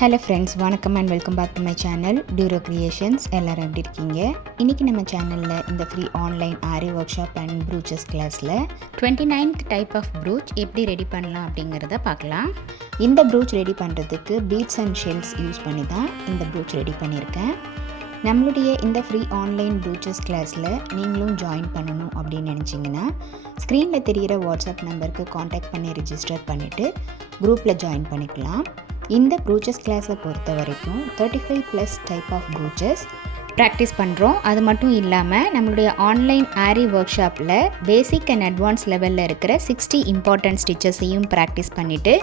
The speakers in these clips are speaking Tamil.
Hello friends, வணக்கம் and welcome back to my channel Duro Creations. எல்லாரும் எப்படி இருக்கீங்க? இன்னைக்கு நம்ம சேனல்ல இந்த free online aari workshop and Brooches கிளாஸ்ல 29th type of brooch எப்படி ரெடி பண்ணலாம் அப்படிங்கறத பார்க்கலாம். இந்த brooch ரெடி பண்றதுக்கு beads and shells யூஸ் பண்ணி தான் இந்த brooch ரெடி பண்ணிருக்கேன். நம்மளுடைய இந்த ஃப்ரீ ஆன்லைன் Brooches கிளாஸ்ல நீங்களும் ஜாயின் பண்ணனும் அப்படி நினைச்சீங்கனா ஸ்கிரீன்ல தெரியிற வாட்ஸ்அப் நம்பருக்கு கான்டாக்ட் பண்ணி ரெஜிஸ்டர் பண்ணிட்டு குரூப்ல ஜாயின் பண்ணிக்கலாம். இந்த Brooches கிளாஸை பொறுத்த வரைக்கும் 35+ டைப் ஆஃப் Brooches ப்ராக்டிஸ் பண்ணுறோம். அது மட்டும் இல்லாமல் நம்மளுடைய ஆன்லைன் ஆரி ஒர்க் ஷாப்பில் பேசிக் அண்ட் அட்வான்ஸ் லெவலில் இருக்கிற 60 இம்பார்ட்டன்ட் ஸ்டிச்சஸையும் ப்ராக்டிஸ் பண்ணிவிட்டு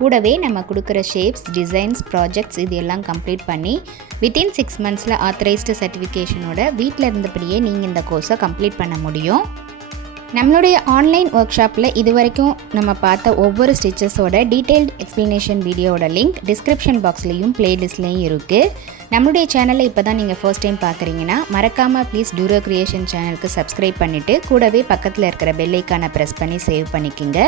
கூடவே நம்ம கொடுக்குற ஷேப்ஸ், டிசைன்ஸ், ப்ராஜெக்ட்ஸ் இது எல்லாம் கம்ப்ளீட் பண்ணி வித்தின் 6 monthsல ஆத்தரைஸ்டு சர்டிஃபிகேஷனோட வீட்டில் இருந்தபடியே நீங்கள் இந்த கோர்ஸை கம்ப்ளீட் பண்ண முடியும். நம்மளுடைய ஆன்லைன் ஒர்க் ஷாப்பில் இது வரைக்கும் நம்ம பார்த்த ஒவ்வொரு ஸ்டிச்சஸோட டீட்டெயில்டு எக்ஸ்ப்ளனேஷன் வீடியோட லிங்க் டிஸ்கிரிப்ஷன் பாக்ஸ்லேயும் ப்ளேலிஸ்ட்லேயும் இருக்குது. நம்மளுடைய சேனலை இப்போ தான் நீங்கள் ஃபர்ஸ்ட் டைம் பார்க்குறீங்கன்னா மறக்காமல் ப்ளீஸ் டூரோ கிரியேஷன் சேனலுக்கு சப்ஸ்கிரைப் பண்ணிவிட்டு கூடவே பக்கத்தில் இருக்கிற பெல் ஐக்கானை ப்ரெஸ் பண்ணி சேவ் பண்ணிக்கோங்க.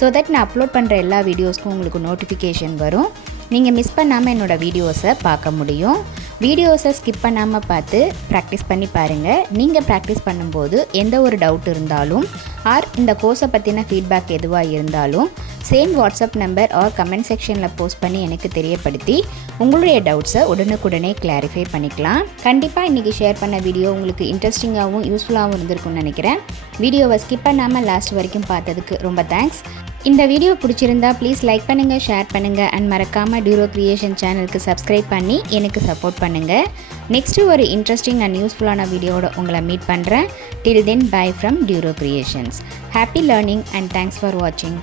ஸோ தட் நான் அப்லோட் பண்ணுற எல்லா வீடியோஸ்க்கும் உங்களுக்கு நோட்டிஃபிகேஷன் வரும். நீங்கள் மிஸ் பண்ணாமல் என்னோடய வீடியோஸை பார்க்க முடியும். வீடியோஸை ஸ்கிப் பண்ணாமல் பார்த்து ப்ராக்டிஸ் பண்ணி பாருங்கள். நீங்கள் ப்ராக்டிஸ் பண்ணும்போது எந்த ஒரு டவுட் இருந்தாலும் ஆர் இந்த கோர்ஸை பற்றின ஃபீட்பேக் எதுவாக இருந்தாலும் same WhatsApp number or comment செக்ஷனில் போஸ்ட் பண்ணி எனக்கு தெரியப்படுத்தி உங்களுடைய டவுட்ஸை உடனுக்குடனே கிளாரிஃபை பண்ணிக்கலாம். கண்டிப்பாக இன்றைக்கி ஷேர் பண்ண வீடியோ உங்களுக்கு இன்ட்ரெஸ்டிங்காகவும் யூஸ்ஃபுல்லாகவும் இருந்திருக்கும்னு நினைக்கிறேன். வீடியோவை ஸ்கிப் பண்ணாமல் லாஸ்ட் வரைக்கும் பார்த்ததுக்கு ரொம்ப தேங்க்ஸ். இந்த வீடியோ பிடிச்சிருந்தா ப்ளீஸ் லைக் பண்ணுங்கள், ஷேர் பண்ணுங்கள் அண்ட் மறக்காமல் டூரோ கிரியேஷன் சேனலுக்கு சப்ஸ்கிரைப் பண்ணி எனக்கு சப்போர்ட் பண்ணுங்கள். நெக்ஸ்ட்டு ஒரு இன்ட்ரெஸ்டிங் அண்ட் யூஸ்ஃபுல்லான வீடியோவோட உங்களை மீட் பண்ணுறேன். டில் தென் பை ஃப்ரம் டூரோ creations. Happy learning and thanks for வாட்சிங்.